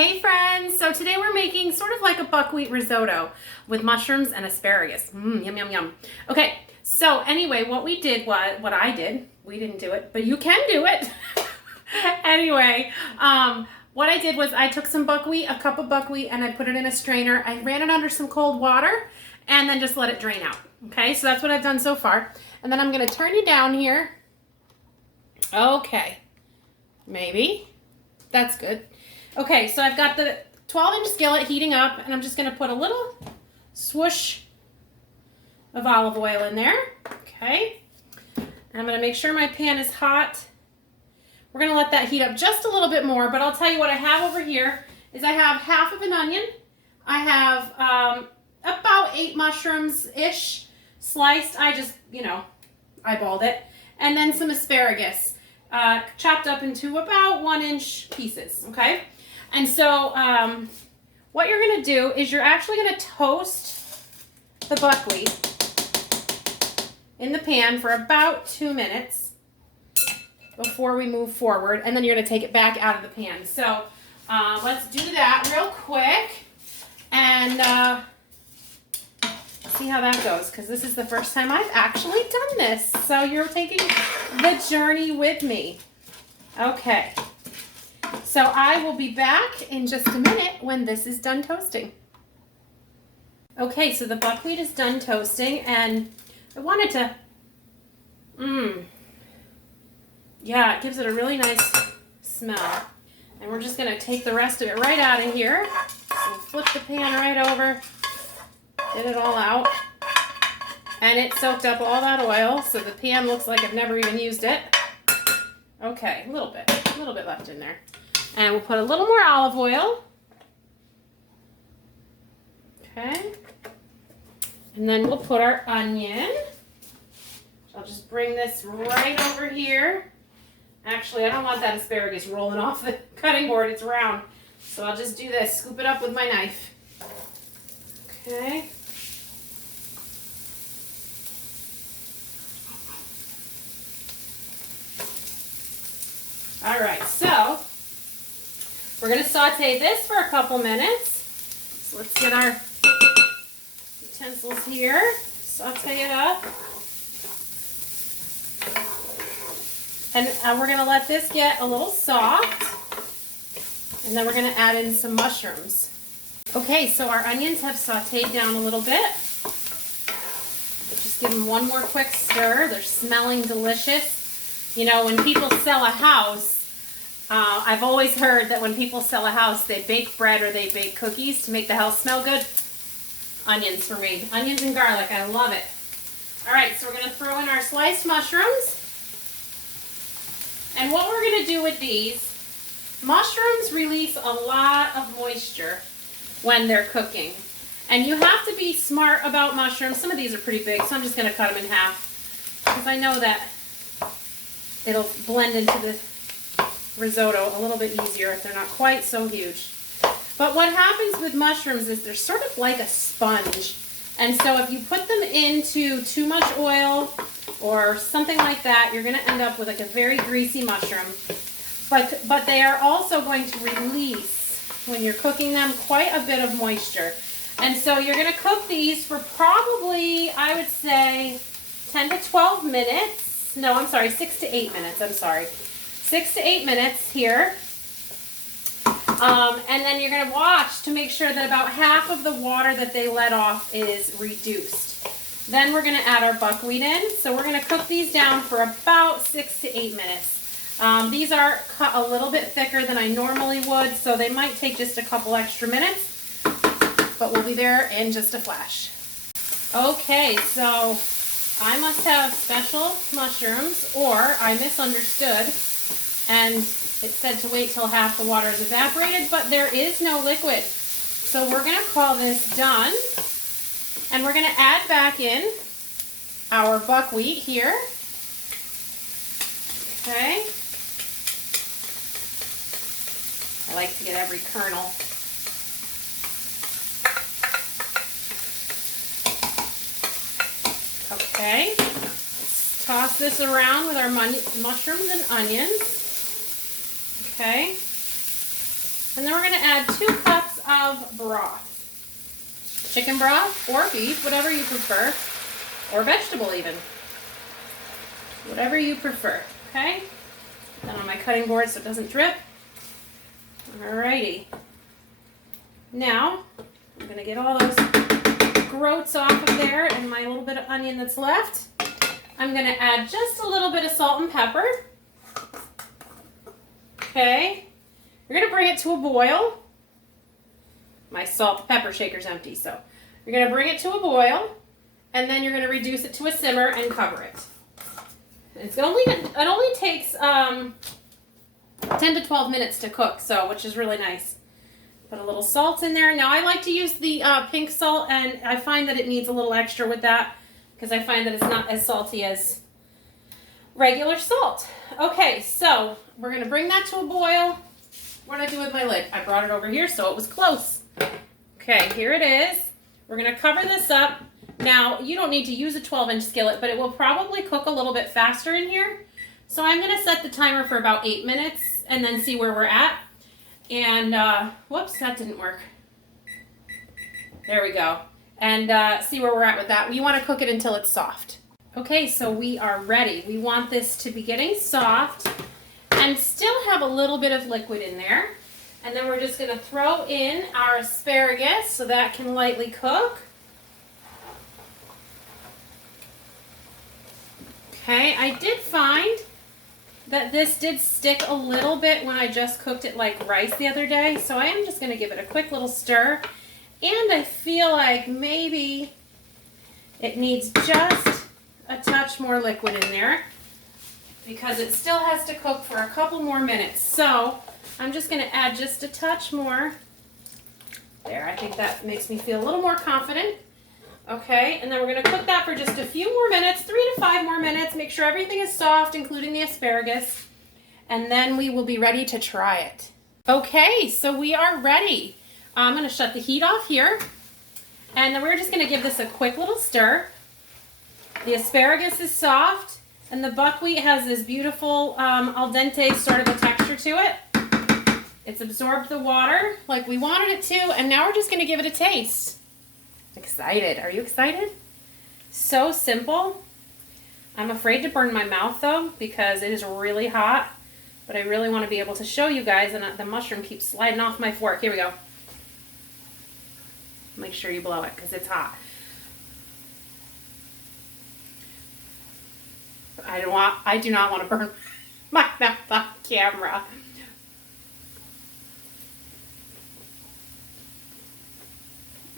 Hey friends, so today we're making sort of like a buckwheat risotto with mushrooms and asparagus. Yum, yum, yum. Okay, so anyway, we didn't do it, but you can do it. Anyway, what I did was I took some buckwheat, a cup of buckwheat, and I put it in a strainer. I ran it under some cold water and then just let it drain out. Okay, so that's what I've done so far. And then I'm gonna turn you down here. Okay, maybe, that's good. Okay, so I've got the 12-inch skillet heating up, and I'm just going to put a little swoosh of olive oil in there. Okay, and I'm going to make sure my pan is hot. We're going to let that heat up just a little bit more, but I'll tell you what I have over here is I have half of an onion. I have about 8 mushrooms-ish sliced. I just, eyeballed it. And then some asparagus chopped up into about 1-inch pieces, okay? And so what you're going to do is you're actually going to toast the buckwheat in the pan for about 2 minutes before we move forward, and then you're going to take it back out of the pan. So let's do that real quick and see how that goes, because this is the first time I've actually done this. So you're taking the journey with me. Okay. So I will be back in just a minute when this is done toasting. Okay, so the buckwheat is done toasting, and I wanted to, yeah, it gives it a really nice smell. And we're just gonna take the rest of it right out of here. So flip the pan right over, get it all out. And it soaked up all that oil, so the pan looks like I've never even used it. Okay, a little bit left in there. And we'll put a little more olive oil. Okay. And then we'll put our onion. I'll just bring this right over here. Actually, I don't want that asparagus rolling off the cutting board. It's round. So I'll just do this, scoop it up with my knife. Okay. All right, so we're going to saute this for a couple minutes. So let's get our utensils here, saute it up. And we're going to let this get a little soft. And then we're going to add in some mushrooms. Okay, so our onions have sauteed down a little bit. Just give them one more quick stir. They're smelling delicious. You know, when people sell a house, I've always heard that when people sell a house, they bake bread or they bake cookies to make the house smell good. Onions for me. Onions and garlic. I love it. All right, so we're going to throw in our sliced mushrooms. And what we're going to do with these, mushrooms release a lot of moisture when they're cooking. And you have to be smart about mushrooms. Some of these are pretty big, so I'm just going to cut them in half, because I know that it'll blend into the risotto a little bit easier if they're not quite so huge. But what happens with mushrooms is they're sort of like a sponge. And so if you put them into too much oil or something like that, you're going to end up with like a very greasy mushroom. But they are also going to release, when you're cooking them, quite a bit of moisture. And so you're going to cook these for probably, I would say, 10 to 12 minutes. No, I'm sorry, 6 to 8 minutes. I'm sorry. 6 to 8 minutes here. And then you're going to watch to make sure that about half of the water that they let off is reduced. Then we're going to add our buckwheat in. So we're going to cook these down for about 6 to 8 minutes. These are cut a little bit thicker than I normally would, so they might take just a couple extra minutes. But we'll be there in just a flash. Okay, so I must have special mushrooms, or I misunderstood, and it said to wait till half the water is evaporated, but there is no liquid. So we're going to call this done, and we're going to add back in our buckwheat here. Okay. I like to get every kernel. Okay, let's toss this around with our mushrooms and onions. Okay, And then we're going to add 2 cups of broth. Chicken broth or beef, whatever you prefer, or vegetable even. Whatever you prefer, okay? Then on my cutting board so it doesn't drip. Alrighty. Now, I'm going to get all those groats off of there and my little bit of onion that's left. I'm going to add just a little bit of salt and pepper. Okay. You're going to bring it to a boil. My salt pepper shaker's empty, so you're going to bring it to a boil, and then you're going to reduce it to a simmer and cover it. It only takes 10 to 12 minutes to cook, so which is really nice. Put a little salt in there. Now I like to use the pink salt, and I find that it needs a little extra with that because I find that it's not as salty as regular salt. Okay, so we're going to bring that to a boil. What did I do with my lid? I brought it over here so it was close. Okay, here it is. We're going to cover this up. Now, you don't need to use a 12-inch skillet, but it will probably cook a little bit faster in here. So I'm going to set the timer for about 8 minutes and then see where we're at. And, whoops, that didn't work. There we go. And see where we're at with that. We want to cook it until it's soft. Okay, so we are ready. We want this to be getting soft and still have a little bit of liquid in there. And then we're just going to throw in our asparagus so that can lightly cook. Okay, I did find that this did stick a little bit when I just cooked it like rice the other day. So I am just going to give it a quick little stir. And I feel like maybe it needs just a touch more liquid in there because it still has to cook for a couple more minutes. So I'm just going to add just a touch more. There, I think that makes me feel a little more confident. Okay, and then we're going to cook that for just a few more minutes, 3 to 5 more minutes. Make sure everything is soft, including the asparagus. And then we will be ready to try it. Okay, so we are ready. I'm going to shut the heat off here. And then we're just going to give this a quick little stir. The asparagus is soft, and the buckwheat has this beautiful al dente sort of a texture to it. It's absorbed the water like we wanted it to, and now we're just going to give it a taste. Excited. Are you excited? So simple. I'm afraid to burn my mouth though because it is really hot, but I really want to be able to show you guys, and the mushroom keeps sliding off my fork. Here we go. Make sure you blow it because it's hot. I do not want to burn my mouth on camera.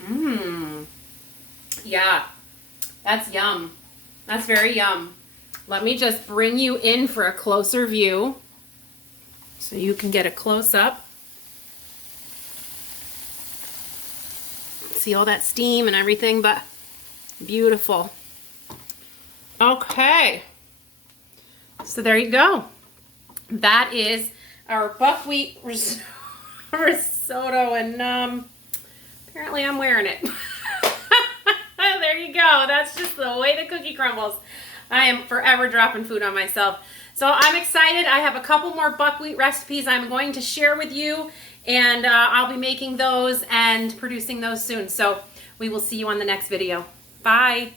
Mmm. Yeah, that's yum. That's very yum. Let me just bring you in for a closer view so you can get a close up. See all that steam and everything, but beautiful. Okay. So there you go. That is our buckwheat risotto, and apparently I'm wearing it. There you go. That's just the way the cookie crumbles. I am forever dropping food on myself. So I'm excited. I have a couple more buckwheat recipes I'm going to share with you, and I'll be making those and producing those soon. So we will see you on the next video. Bye.